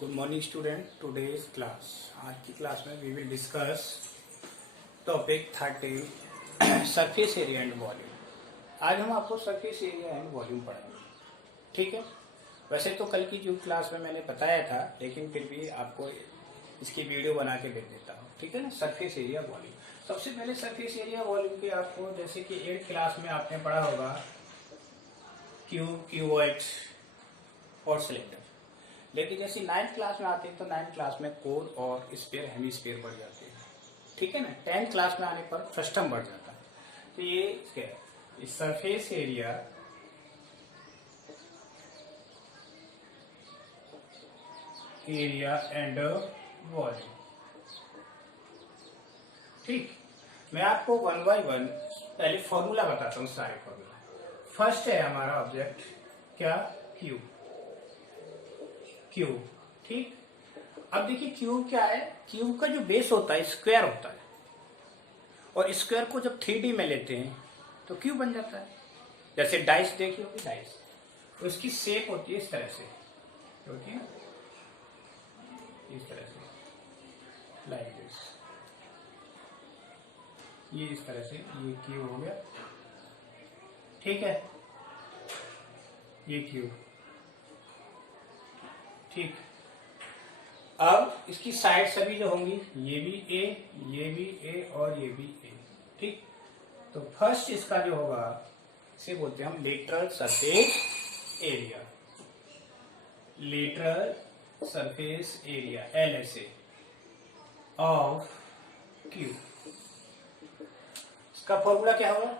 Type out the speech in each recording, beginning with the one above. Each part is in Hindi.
Good morning student. Today's class, आज की क्लास में we will discuss topic 13 surface area and volume. आज हम आपको सरफेस एरिया एंड वॉल्यूम पढ़ाएंगे, ठीक है। वैसे तो कल की जो क्लास में मैंने बताया था, लेकिन फिर भी आपको इसकी वीडियो बना के भेज देता हूँ, ठीक है ना। सरफेस एरिया वॉल्यूम, सबसे पहले सरफेस एरिया वॉल्यूम के आपको, जैसे कि 8th क्लास में आपने पढ़ा होगा क्यूब, क्यूबॉइड और सिलेंडर। लेकिन जैसे 9th क्लास में आते हैं तो 9th क्लास में कोर और स्फीयर, हेमिस्फीयर बढ़ जाते हैं, ठीक है ना। 10th क्लास में आने पर फ्रस्टम बढ़ जाता है। तो ये क्या है, सरफेस एरिया एंड वॉल्यूम, ठीक। मैं आपको 1 by 1 पहले फॉर्मूला बताता हूँ, सारे फॉर्मूला। फर्स्ट है हमारा ऑब्जेक्ट क्या, क्यूब, क्यूब, ठीक। अब देखिए क्यूब क्या है, क्यूब का जो बेस होता है स्क्वायर होता है, और स्क्वायर को जब 3D में लेते हैं तो क्यूब बन जाता है। जैसे डाइस देखी होगी, डाइस, तो इसकी शेप होती है इस तरह से, होती है इस तरह से, लाइक दिस। ये इस तरह से, ये क्यूब हो गया, ठीक है। ये क्यूब, ठीक। अब इसकी साइड सभी जो होंगी, ये भी ए, ये भी ए और ये भी ए, ठीक। तो फर्स्ट इसका जो होगा, इसे बोलते हैं हम lateral surface area, lateral surface area LSA of cube. इसका फॉर्मूला क्या होगा,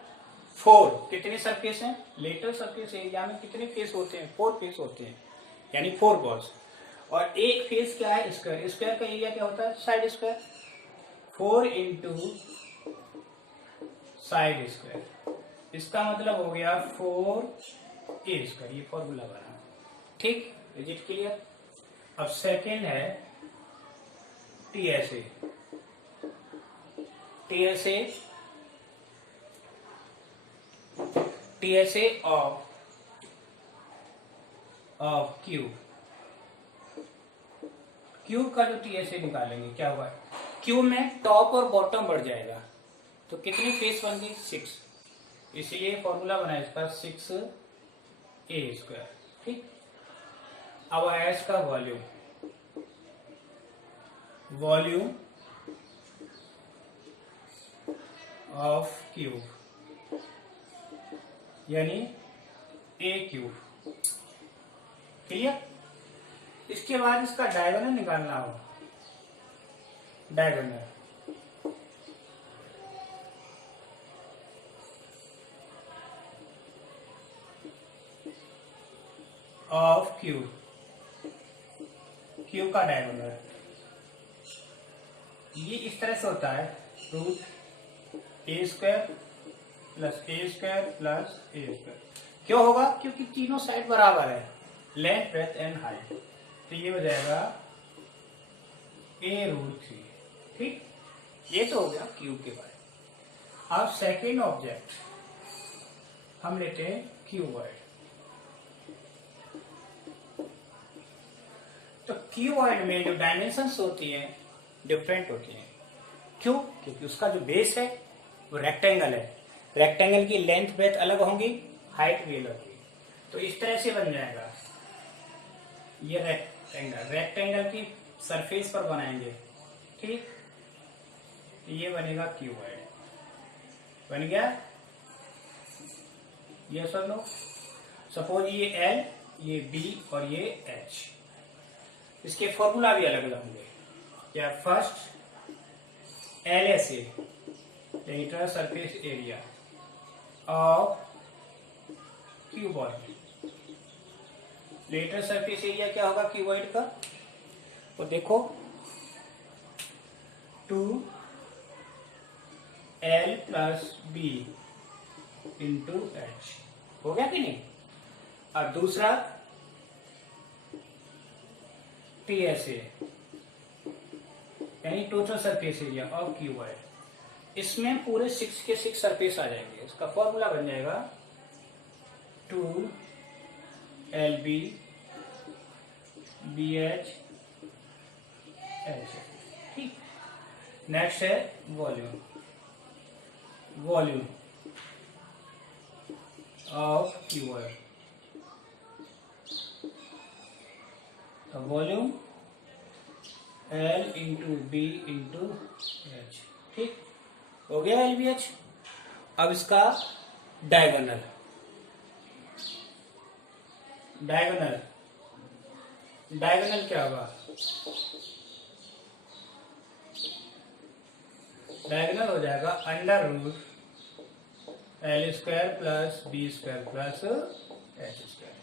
4। कितने सरफेस हैं, लेटरल सरफेस एरिया में कितने फेस होते हैं, 4 फेस होते हैं, यानी 4 बॉल्स। और एक फेस क्या है, स्क्वायर। स्क्वायर का एरिया क्या होता है, side square. 4 into side square, इसका मतलब हो गया 4A स्क्वायर। ये फॉर्मूला बना, ठीक। Is it clear. अब सेकेंड है TSA, TSA of cube. Cube का जो TSA निकालेंगे, क्या हुआ, क्यूब में टॉप और बॉटम बढ़ जाएगा, तो कितनी फेस बन गई, 6। इसलिए फॉर्मूला बना इसका 6A स्क्वायर, ठीक। अब आया इसका वॉल्यूम, वॉल्यूम ऑफ क्यूब यानी A क्यूब, क्लियर। इसके बाद इसका डायगोनल निकालना हो, डायगोनल ऑफ क्यूब, क्यूब का डायगोनल ये इस तरह से होता है, root A square plus A square plus A square. क्यों होगा, क्योंकि तीनों साइड बराबर है, लेंथ, ब्रेथ एंड हाइट। तो ये हो जाएगा A√3, ठीक। ये तो हो गया क्यूब के बारे में। अब सेकेंड ऑब्जेक्ट हम लेते हैं क्यूबॉइड। तो क्यूबॉइड में जो डायमेंशंस होती हैं डिफरेंट होती हैं। क्यों, क्योंकि उसका जो बेस है वो रेक्टेंगल है। रेक्टेंगल की लेंथ, ब्रेथ अलग होंगी, हाइट भी अलग होगी। तो इस तरह से बन जाएगा ये रेक्टेंगल, रेक्टेंगल की सरफेस पर बनाएंगे, ठीक। ये बनेगा क्यूबॉइड, बन गया, ये सब लो। सपोज ये L, ये B और ये H। इसके फॉर्मूला भी अलग अलग होंगे। क्या, first LSA, lateral surface area of cuboid. Lateral surface area क्या होगा क्यूबॉइड का, तो देखो 2L + B इंटू H, हो गया कि नहीं। और दूसरा TSA यानी total surface area of cuboid. इसमें पूरे 6 के 6 सरफेस आ जाएंगे। इसका फॉर्मूला बन जाएगा 2LB BH एच, ठीक। नेक्स्ट है वॉल्यूम, वॉल्यूम ऑफ क्यूआर, तो volume L into D into H, ठीक हो गया LBH। अब इसका डायगोनल, डायगोनल, डायगोनल क्या होगा, डायगोनल हो जाएगा under root L square plus B square plus H square.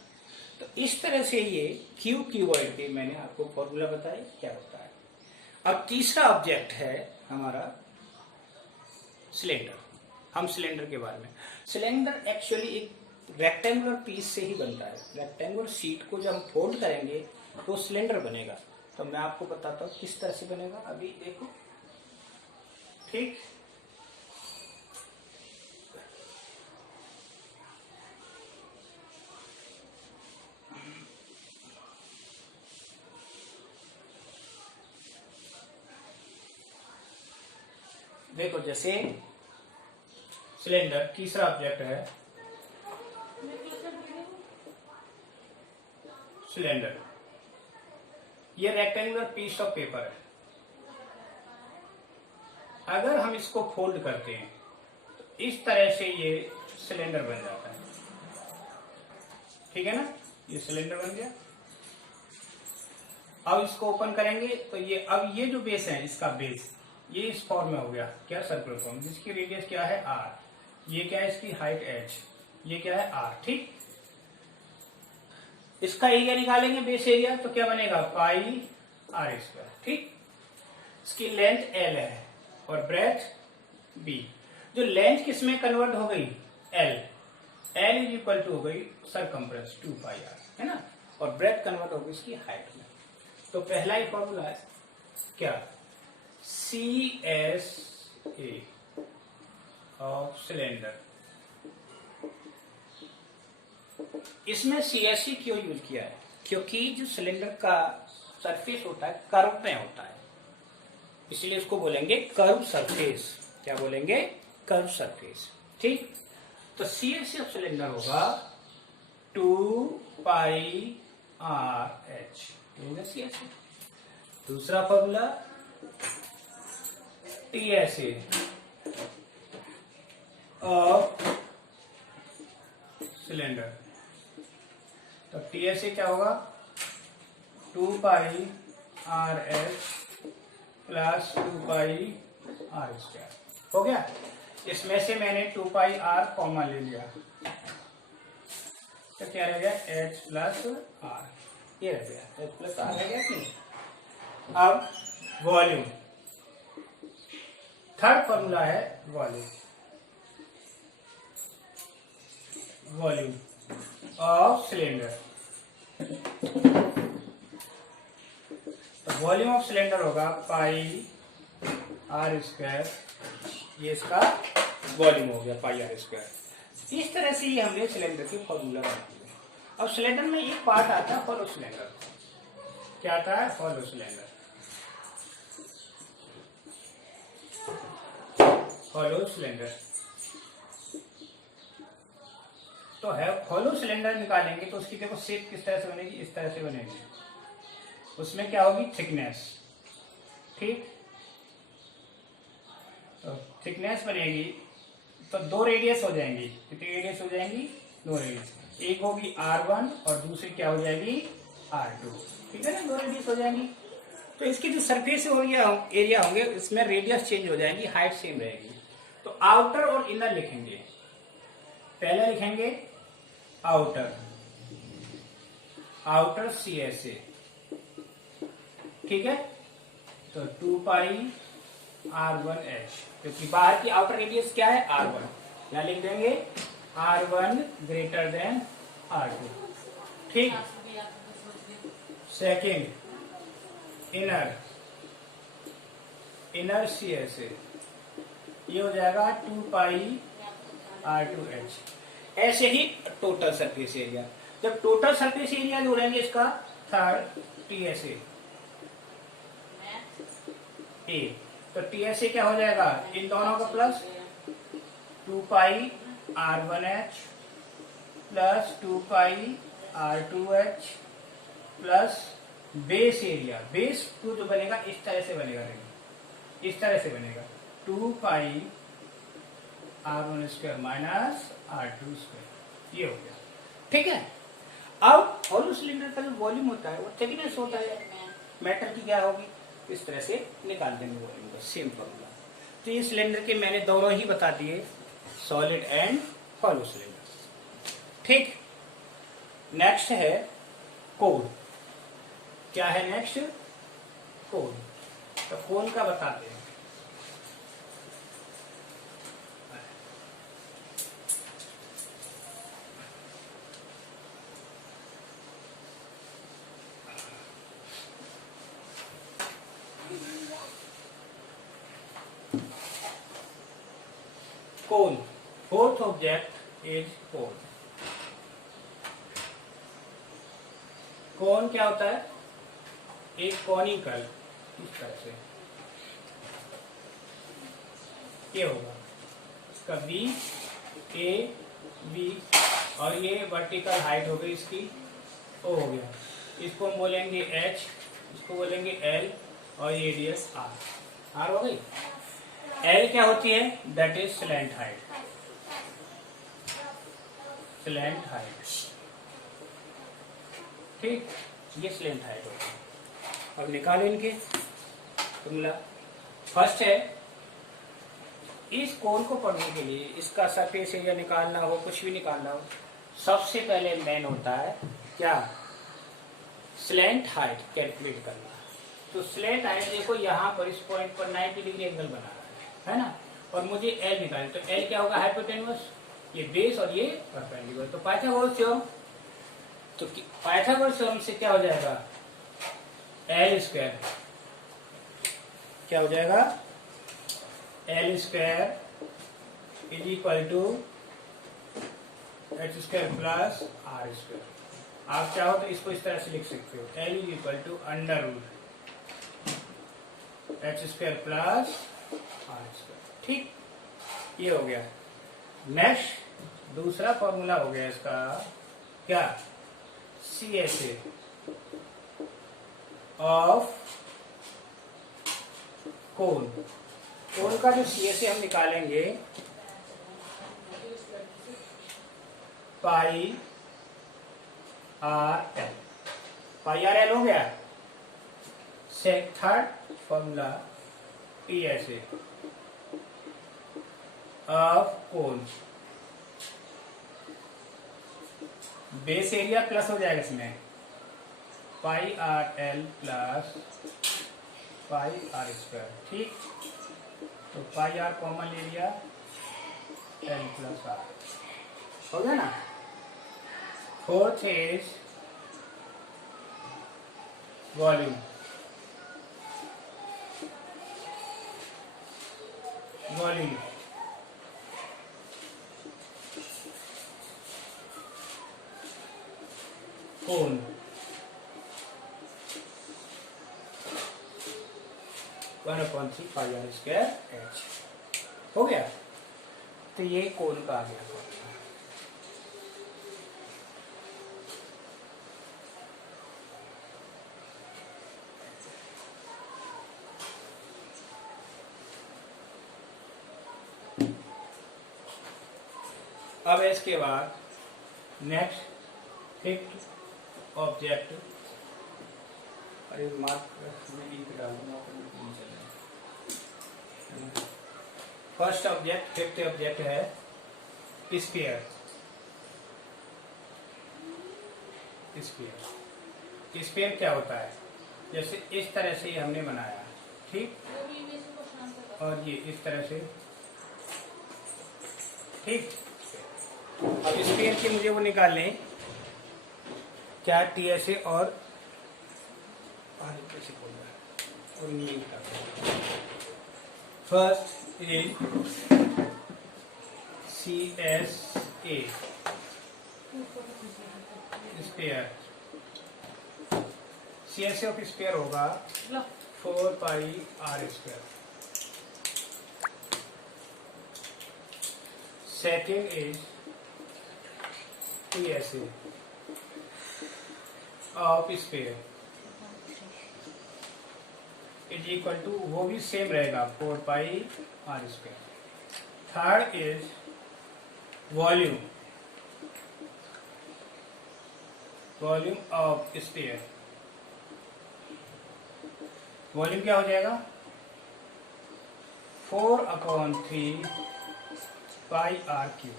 तो इस तरह से ये क्यू क्यूबॉइड के मैंने आपको फॉर्मूला बताया क्या होता है। अब तीसरा ऑब्जेक्ट है हमारा सिलेंडर। हम सिलेंडर के बारे में, सिलेंडर एक्चुअली एक रेक्टेंगुलर पीस से ही बनता है। रेक्टेंगुलर शीट को जब हम फोल्ड करेंगे तो सिलेंडर बनेगा। तो मैं आपको बताता हूँ किस तरह से बनेगा, अभी देखो, ठीक। देखो जैसे सिलेंडर तीसरा ऑब्जेक्ट है सिलेंडर, ये रेक्टेंगुलर पीस ऑफ पेपर है। अगर हम इसको फोल्ड करते हैं तो इस तरह से ये सिलेंडर बन जाता है, ठीक है ना, ये सिलेंडर बन गया। अब इसको ओपन करेंगे तो ये, अब ये जो बेस है इसका बेस ये इस फॉर्म में हो गया, क्या, सर्कुलर फॉर्म, जिसकी रेडियस क्या है r, ये क्या है इसकी हाइट h, ये क्या है r, ठीक। इसका एरिया निकालेंगे बेस एरिया तो क्या बनेगा पाई r स्क्वायर, ठीक। इसकी लेंथ l है और ब्रेथ b, जो लेंथ किस में कन्वर्ट हो गई l, l is equal to हो गई सरकमफ्रेंस 2 पाई r, है ना, और ब्रेथ कन्वर्ट हो गई इसकी हाइट में। तो पहला ही फॉर्मूला है क्या, CSA ऑफ सिलेंडर। इसमें CSA क्यों यूज किया है, क्योंकि जो सिलेंडर का सरफेस होता है कर्व में होता है, इसलिए इसको बोलेंगे कर्व सरफेस। क्या बोलेंगे, कर्व सरफेस, ठीक। तो CSA ऑफ सिलेंडर होगा 2 पाई RH, CSA। दूसरा फॉर्मूला TSA ऑफ सिलेंडर, तो TSA क्या होगा 2 पाई RH प्लस 2 पाई R स्क्वायर, हो गया। इसमें से मैंने 2 पाई R कॉमा ले लिया तो क्या रह गया H प्लस R, ये रह गया H प्लस R रह गया कि। अब वॉल्यूम, थर्ड फॉर्मूला है वॉल्यूम, वॉल्यूम ऑफ सिलेंडर। तो वॉल्यूम ऑफ सिलेंडर होगा पाई R स्क्वायर, ये इसका वॉल्यूम हो गया पाई R स्क्वायर। इस तरह से ये हमने सिलेंडर की फॉर्मूला बना दिया। अब सिलेंडर में एक पार्ट आता है हॉलो सिलेंडर, क्या आता है हॉलो सिलेंडर, हॉलो सिलेंडर। तो है हॉलो सिलेंडर निकालेंगे तो उसकी देखो शेप किस तरह से बनेगी, इस तरह से बनेगी। उसमें क्या होगी थिकनेस, ठीक। तो थिकनेस बनेगी तो 2 रेडियस हो जाएंगी, कितनी रेडियस हो जाएंगी 2 रेडियस, एक होगी R1 और दूसरी क्या हो जाएगी R2, ठीक है ना, 2 रेडियस हो जाएंगी। तो इसकी जो सरफेस एरिया होंगे इसमें रेडियस चेंज हो जाएगी, हाइट सेम रहेगी। तो आउटर और इनर लिखेंगे, पहले लिखेंगे आउटर, आउटर CSA, ठीक है। तो 2 पाई R1H, क्योंकि बाहर की आउटर रेडियस क्या है R1, यहां लिख देंगे R1 ग्रेटर देन R2, ठीक। सेकेंड इनर, इनर CSA, ये हो जाएगा 2 पाई R2H। ऐसे ही टोटल सरफेस एरिया, जब टोटल सरफेस एरिया जोड़ेंगे इसका थर्ड TSA, ए। तो टी एस ए क्या हो जाएगा, इन दोनों का प्लस 2 पाई R1H प्लस 2 पाई R2H plus base area, base 2 जो बनेगा इस तरह से बनेगा, देखिए इस तरह से बनेगा 2 पाई R1 square minus R2 square, ये हो गया। ठीक है, अब हॉलो सिलेंडर का जो वॉल्यूम होता है वो थिकनेस होता है मैटर की, क्या होगी, इस तरह से निकाल देंगे वॉल्यूम का, सेम फॉर्मूला। तो ये सिलेंडर के मैंने दोनों ही बता दिए, सॉलिड एंड हॉलो सिलेंडर। ठीक, नेक्स्ट है कोन। क्या है नेक्स्ट, कोन। तो कोन का बताते हैं। कोन, फोर्थ ऑब्जेक्ट इज कोन। कोन क्या होता है, एक कॉनिकल, इस तरह से ये होगा, इसका बी ए बी, और ये वर्टिकल हाइट हो गई इसकी, ओ हो गया, इसको हम बोलेंगे एच, इसको बोलेंगे एल, और ये रेडियस आर, आर हो गई। एल क्या होती है, that is slant height, slant height. ठीक, ये स्लैंट हाइट होती है। अब निकालो इनके फॉर्मूला। फर्स्ट है, इस कोण को पढ़ने के लिए इसका सरफेस एरिया निकालना हो, कुछ भी निकालना हो, सबसे पहले मेन होता है क्या, स्लैंट हाइट कैलकुलेट करना। तो स्लैंट हाइट देखो यहाँ पर इस पॉइंट पर 90 डिग्री एंगल बना रहा है ना, और मुझे एल निकालना। तो एल क्या होगा, हाइपोटेन्यूस, ये बेस और ये परपेंडिकुलर। तो पाइथागोरस थ्योरम, तो पाइथागोरस थ्योरम से क्या हो जाएगा, एल स्क्वायर क्या हो जाएगा, L square is equal to H square plus R square. आप चाहो तो इसको इस तरह से लिख सकते हो, L is equal to under root H square plus R square. ठीक, ये हो गया। नेक्स्ट दूसरा फॉर्मूला हो गया इसका क्या, सी एस ए ऑफ कोन। कोन का जो सी एस ए हम निकालेंगे, pi R L, pi R L हो गया। Third formula T S A of cone, base area plus हो जाएगा इसमें, pi R L plus pi R square. ठीक, तो पाई आर कॉमन ले लिया, एल प्लस आर हो गया ना। Fourth is volume, volume cone, one upon 3 pi R square H हो गया। तो ये कोन का आ गया। अब इसके बाद नेक्स्ट फिफ्थ ऑब्जेक्ट, अरे मार्क में लिख डालूंगा, फर्स्ट ऑब्जेक्ट, फिफ्थ ऑब्जेक्ट है स्फीयर। स्फीयर, स्फीयर क्या होता है, जैसे इस तरह से हमने बनाया, ठीक, और ये इस तरह से, ठीक। अब स्फीयर के मुझे वो निकालने, क्या टी एस ए और कैसे बोल रहा है, और नीम का। First is C S A sphere, C S A of sphere होगा 4 pi R square. Second is TSA of sphere is equal to, वो भी सेम रहेगा 4 pi R square. Third is volume of sphere. Volume क्या हो जाएगा 4/3 पाई आर क्यूब.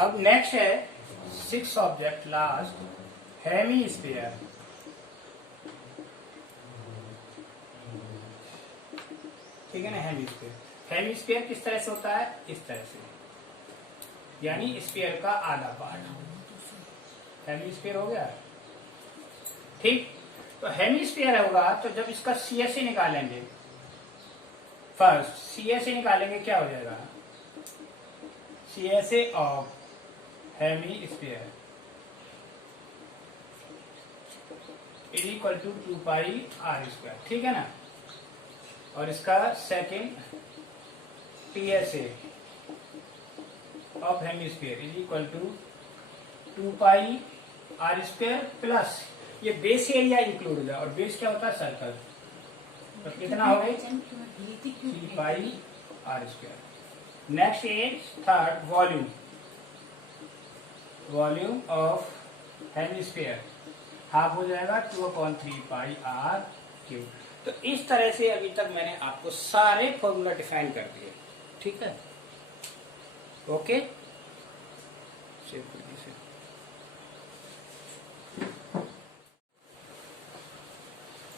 अब नेक्स्ट है 6 ऑब्जेक्ट लास्ट हेमी स्फीयर. ठीक है ना. हेमी स्फीयर किस तरह से होता है, इस तरह से, यानी स्फीयर का आधा पार्ट हेमी स्फीयर हो गया. ठीक. तो हेमी स्फीयर होगा तो जब इसका सीएसए निकालेंगे, फर्स्ट सीएसए निकालेंगे, क्या हो जाएगा CSA of hemisphere is equal to 2 pi R square. ठीक है ना. और इसका second TSA of hemisphere is equal to 2 pi R square plus ये बेस एरिया इंक्लूड हो जाए. और बेस क्या होता है सर्कल. तो कितना हो गया 3 pi R square. Next is third volume of hemisphere half हो जाएगा 2/3 पाई आर क्यूब. तो इस तरह से अभी तक मैंने आपको सारे फॉर्मूला डिफाइन कर दिए. ठीक है. ओके.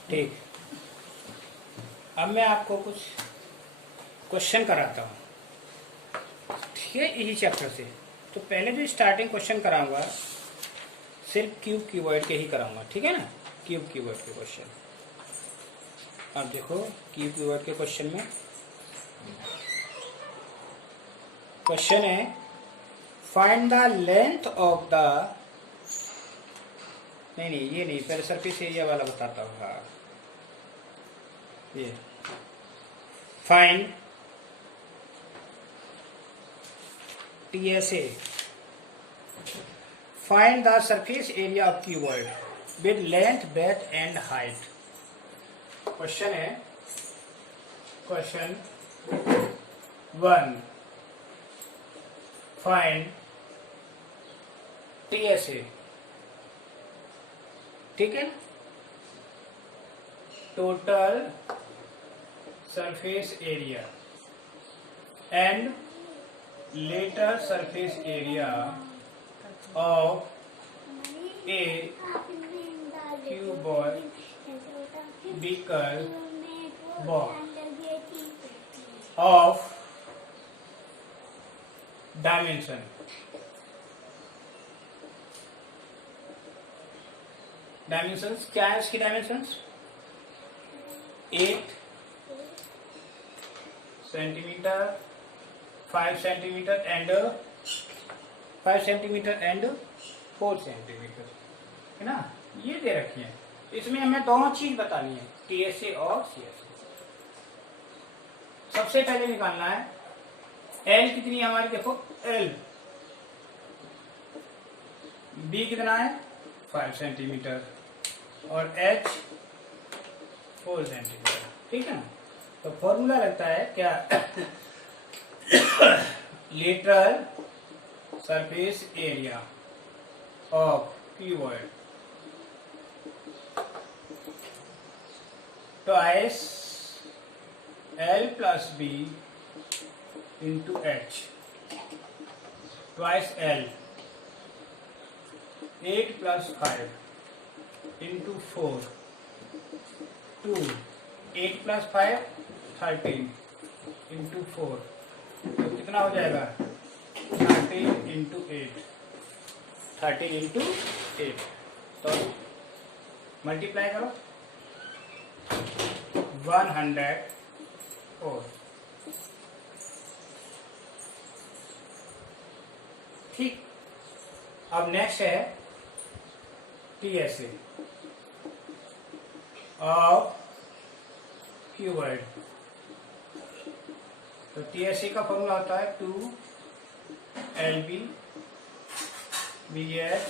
ठीक. अब मैं आपको कुछ क्वेश्चन कराता हूँ. ठीक है. इसी चैप्टर से. तो पहले जो स्टार्टिंग क्वेश्चन कराऊंगा सिर्फ क्यूब क्यूबॉइड के ही कराऊंगा. ठीक है ना. क्यूब क्यूबॉइड के क्वेश्चन. अब देखो क्यूब क्यूबॉइड के क्वेश्चन में क्वेश्चन है find the length of the, नहीं ये नहीं, पहले सरफेस एरिया वाला बताता हूँ. हाँ ये find TSA, find the surface area of cuboid with length breadth and height. Question है क्वेश्चन 1 फाइंड TSA. ठीक है. Total surface area and later surface area of a cuboid beaker ball of dimension dimensions क्या है इसकी dimensions 8 centimetre 5 centimetre and 5 centimetre and 4 centimetre है ना. ये दे रखी है. इसमें हमें दोनों चीज बतानी है TSA और CSA. सबसे पहले निकालना है L कितनी है हमारी. देखो L B कितना है 5 सेंटीमीटर और H 4 सेंटीमीटर. ठीक है ना. तो फॉर्मूला लगता है क्या lateral surface area of cuboid twice L plus B into H twice L 8 plus 5 into 4 2 8 plus 5 13 into 4 तो कितना हो जाएगा 13 into 8 13 into 8. तो मल्टीप्लाई करो 104. ठीक. अब नेक्स्ट है TSA ऑफ क्यूबॉइड। तो टीएसए का फॉर्मूला होता है 2LB BHL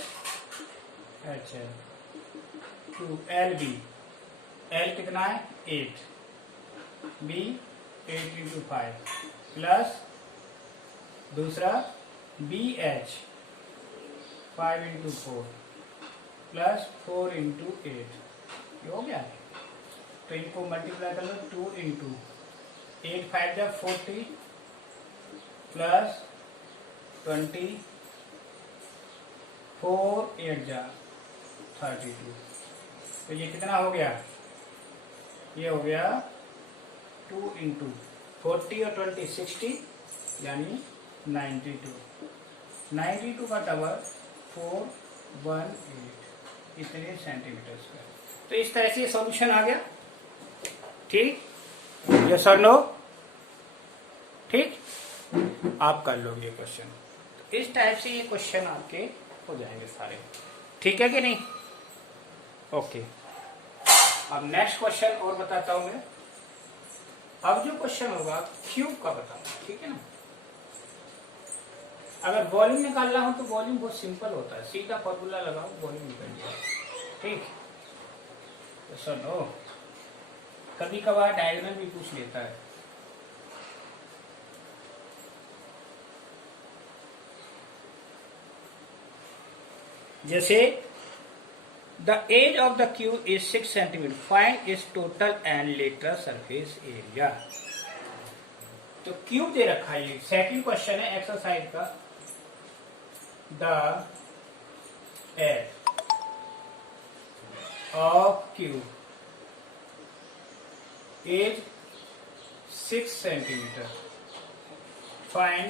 2LB। L कितना है 8, B 8 into 5 प्लस दूसरा BH 5 into 4 प्लस 4 into 8। ये हो गया। तो इनको मल्टीप्लाई कर लो 2 into 8 5 जा 40 प्लस 20 4 8 जा 32। तो ये कितना हो गया? ये हो गया 2 into 40 और 20 60 यानी 92 का डबल 418 इतने सेंटीमीटर स्क्वायर। तो इस तरह से सॉल्यूशन आ गया। ठीक, यस और नो? ठीक, आप कर लोगे क्वेश्चन। तो इस टाइप से ये क्वेश्चन आपके हो जाएंगे सारे। ठीक है कि नहीं? ओके, अब नेक्स्ट क्वेश्चन और बताता हूं मैं। अब जो क्वेश्चन होगा क्यूब का बताऊंगा। ठीक है ना? अगर वॉल्यूम निकालना हो तो वॉल्यूम बहुत सिंपल होता है, सीधा फॉर्मूला लगाओ वॉल्यूम निकल जाए। ठीक, तो सुनो, कभी कभार डायगोनल भी पूछ लेता है। जैसे the edge of the cube is 6 centimetre, find is total and lateral surface area. तो क्यूब दे रखा है। ये सेकंड क्वेश्चन है एक्सरसाइज का। The edge of cube is 6 centimetre, find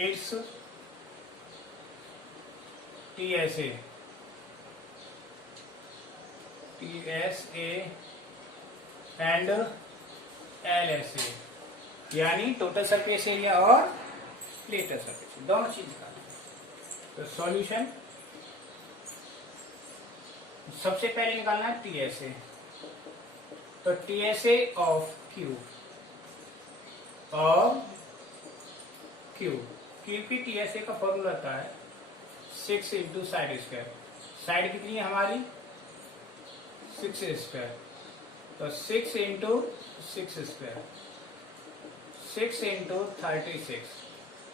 its TSA एंड LSA, यानी टोटल सरफेस एरिया और लेटरल सरफेस, दोनों चीज निकालना। तो सॉल्यूशन सबसे पहले निकालना है TSA। तो TSA ऑफ क्यूब की TSA का फॉर्मूला आता है 6 इंटू साइड स्क्वायर। साइड कितनी है हमारी? 6 स्क्वायर। तो 6 इंटू 6 स्क्वायर, 6 इंटू 36।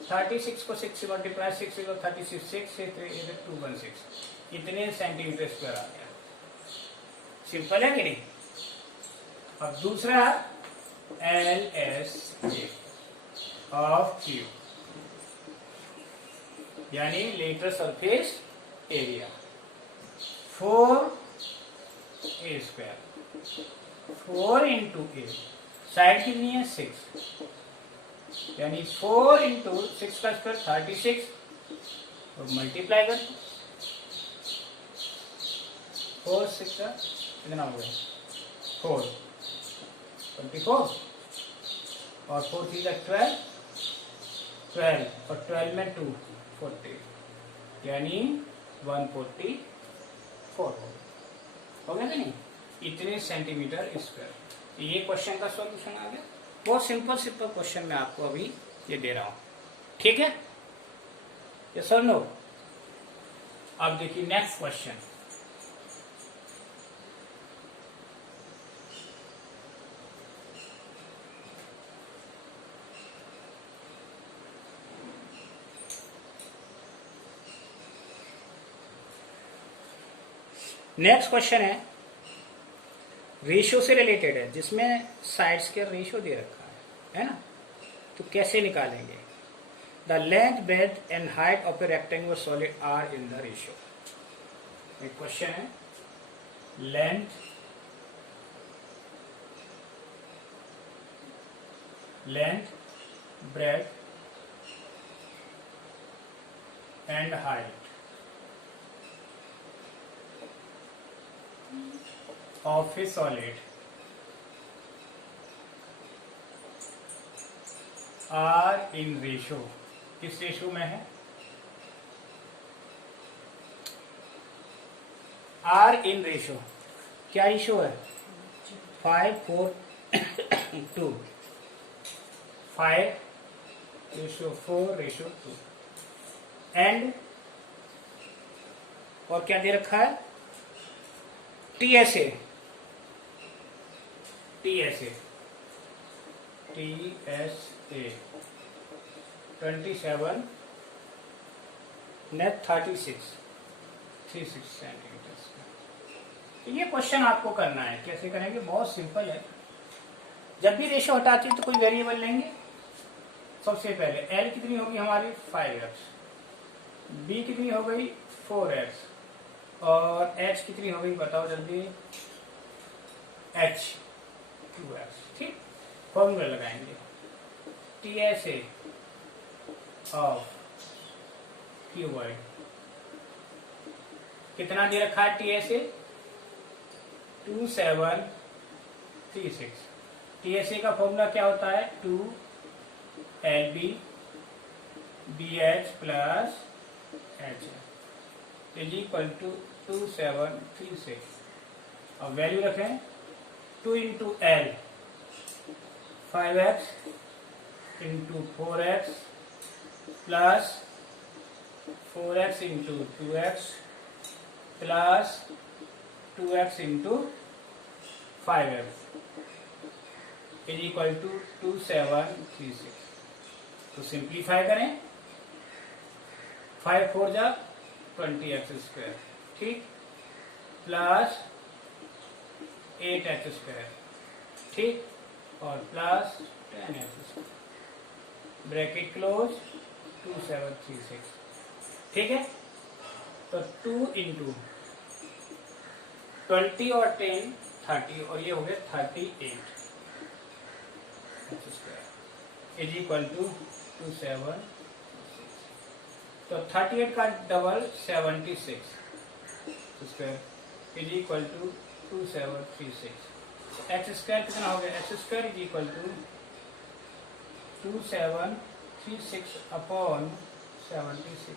36 को 6 से मल्टीप्लाई, 6 इंटू 36, 6 से 216 इतने सेंटीमीटर स्क्वायर आ गया। सिंपल है कि नहीं? अब दूसरा LSA ऑफ क्यूब यानी lateral surface area 4A square, 4 into A, side कितनी है 6, यानी 4 इंटू 6 का स्क्वायर 36 और मल्टीप्लाई कर 4 6 का कितना हो गया 4 24 और 4 3 का 12 और 12 में 2 40 यानी 144 हो गया कि नहीं? इतने सेंटीमीटर स्क्वायर। ये क्वेश्चन का सॉल्यूशन आ गया। बहुत सिंपल क्वेश्चन मैं आपको अभी ये दे रहा हूं। ठीक है, ये सर नो। अब देखिए नेक्स्ट क्वेश्चन। नेक्स्ट क्वेश्चन है रेशियो से रिलेटेड है, जिसमें साइड्स के रेशियो दे रखा है ना? तो कैसे निकालेंगे? The length breadth and height of a rectangular solid are in the ratio. एक क्वेश्चन है length breadth and height of a solid are in ratio. किस रेशो में है? Are in ratio. क्या रेशो है? 5:4:2, 5:4:2 एंड और क्या दे रखा है, TSA 27 नेट 36 सेंटीमीटर। तो ये क्वेश्चन आपको करना है। कैसे करेंगे, बहुत सिंपल है। जब भी रेशो हटाती है तो कोई वेरिएबल लेंगे। सबसे पहले L कितनी होगी हमारी 5x, B कितनी हो गई 4x और H कितनी हो गई बताओ जल्दी, H 2x। ठीक, फॉर्मूला लगाएंगे, TSA ऑफ क्यूबॉइड कितना दे रखा है, TSA 2736। TSA का फॉर्मूला क्या होता है, 2LB BH plus H is equal to 2736। अब वैल्यू रखें, 2 into L 5x into 4x plus 4x into 2x plus 2x into 5x is equal to 2736। तो सिंप्लीफाई करें, 5 4 जा 20x², ठीक, प्लस 8x², ठीक, और प्लस 10x², ब्रैकेट क्लोज 2736। ठीक है, तो 2 इंटू 20 और 10 30 और ये हो गया 38 इज इक्वल टू 27। तो 38 का double 76 square is equal to 2736। X square कितना हो गया, x square is equal to 2736 upon 76।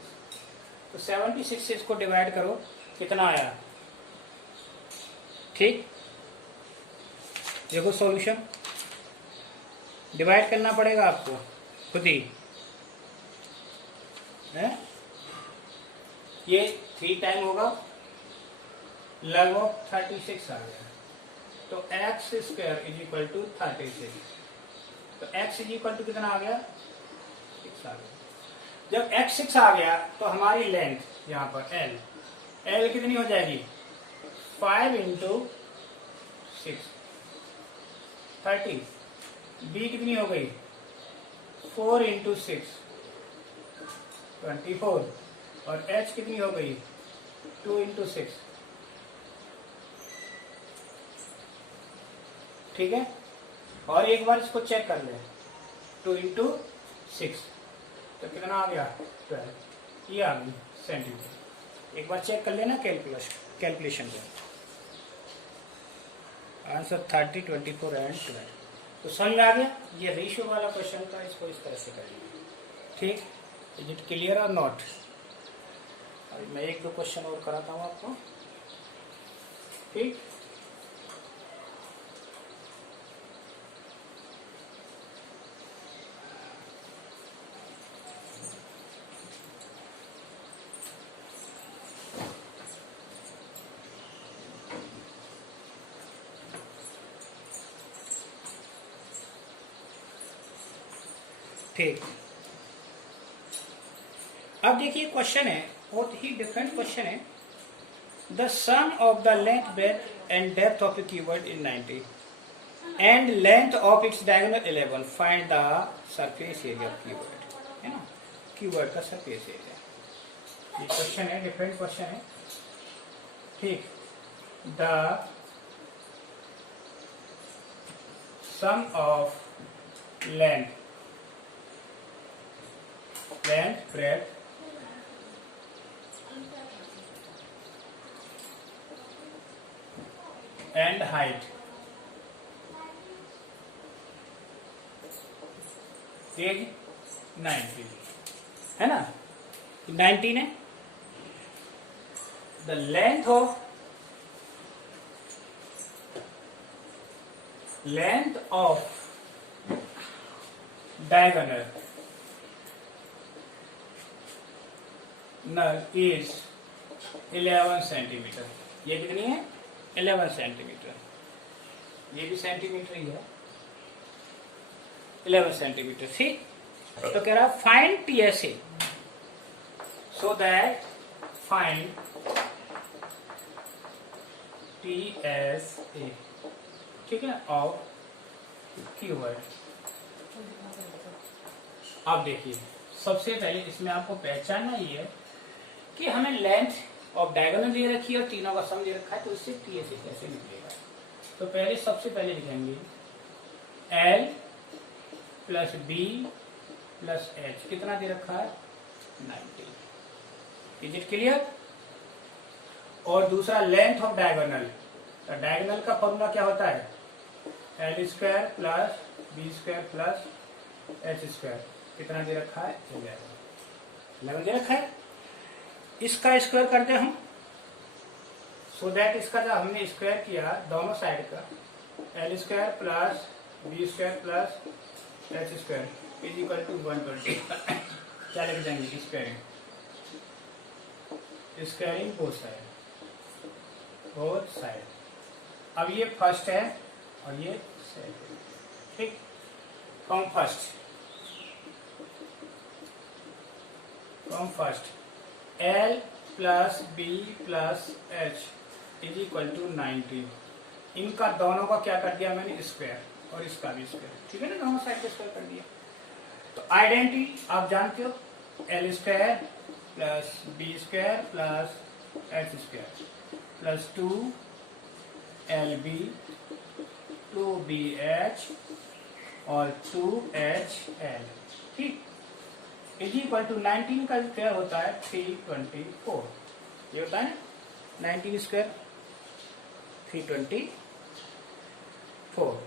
तो 76 से इसको डिवाइड करो, कितना आया, ठीक। देखो सॉल्यूशन डिवाइड करना पड़ेगा आपको खुद ही है। ये 3 टाइम होगा, लगभग 36 आ गया। तो x square is equal to 36। तो एक्स इज इक्वल टू कितना आ गया, 6 आ गया। जब x 6 आ गया तो हमारी लेंथ यहाँ पर L कितनी हो जाएगी, 5 इंटू 6 30। B कितनी हो गई, 4 इंटू 6 24 और H कितनी हो गई, 2 इंटू 6। ठीक है, और एक बार इसको चेक कर ले, 2 इंटू 6 तो कितना आ गया 12, ये आ गई सेंटीमीटर। एक बार चेक कर लेना कैलकुलेशन पे। Answer 30, 24 and 12। तो समझ में आ गया, ये रेशियो वाला क्वेश्चन था, इसको इस तरह से करेंगे। ठीक, इज इट क्लियर और नॉट। अभी मैं 1-2 क्वेश्चन और कराता हूँ आपको। ठीक, ठीक। अब देखिए क्वेश्चन है, बहुत ही डिफरेंट क्वेश्चन है। The sum of the length, breadth and depth of a cuboid is 90 and length of its diagonal 11। Find the surface area of cuboid, है ना, क्यूबॉइड का सरफेस एरिया। ये क्वेश्चन है, डिफरेंट क्वेश्चन है। ठीक, the sum of length, breadth and height is 19, है ना, 19 है। The length of length of diagonal नल इज 11 सेंटीमीटर। ये कितनी है? 11 सेंटीमीटर। ये भी सेंटीमीटर ही है, 11 सेंटीमीटर। ठीक, तो कह रहा find TSA, so that find TSA, ठीक है, ऑफ कीवर्ड। अब देखिए, सबसे पहले इसमें आपको पहचानना ये है कि हमें लेंथ ऑफ डायगोनल दे रखी है और तीनों का सम दे रखा है, तो इससे TSA कैसे निकलेगा। तो पहले सबसे पहले लिखेंगे L plus B plus H, कितना दे रखा है? 90। Is it clear? और दूसरा लेंथ ऑफ डायगोनल, तो डायगोनल का फॉर्मूला क्या होता है? L square plus B square plus H square, कितना दे रखा है? 11 दे रखा है। इसका स्क्वायर करते हम, सो दैट इसका जब हमने स्क्वायर किया दोनों साइड का, L square plus B square plus H square is equal to 120। क्या लेके जाएंगे? Squaring both side. अब ये फर्स्ट है और ये सेकंड, ठीक। From first L plus B plus H is equal to 90। इनका दोनों का क्या कर दिया मैंने? स्क्वायर, और इसका भी स्क्वायर, ठीक है ना, दोनों साइड का स्क्वायर कर दिया। तो आइडेंटिटी आप जानते हो, L square plus B square plus H square plus 2LB 2BH और 2HL, ठीक। इज इक्वल टू 19 का स्क्वायर होता है 324। ये होता है 19 स्क्वायर 324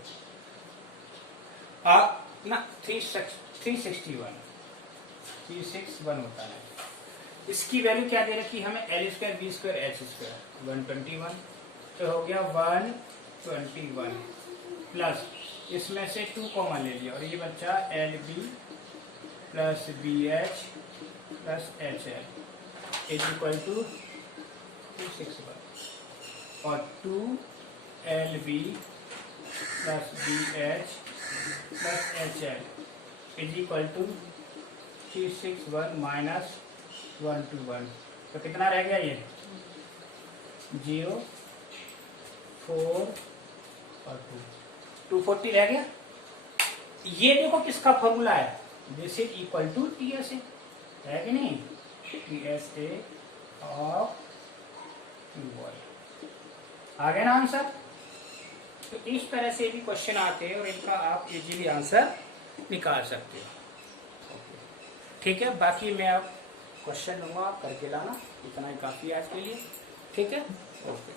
ना 361 होता है। इसकी वैल्यू क्या दे रखी हमें? L square B square H square 121, तो हो गया 121 प्लस इसमें से 2 कॉमन ले लिया और ये बच्चा LB plus BH plus HL is equal to 261 और 2LB plus BH plus HL is equal to 361 minus 121, तो कितना रह गया? ये 0 4 और 240 रह गया। ये देखो किसका फॉर्मूला है? This is equal to TSA, है कि नहीं? TSA of keyword. आ गया ना आंसर? तो इस तरह से भी क्वेश्चन आते हैं और इनका आप इजीली आंसर निकाल सकते हो, ठीक है। बाकी मैं अब क्वेश्चन लूंगा, करके लाना, इतना ही काफी है आज के लिए, ठीक है। ओके।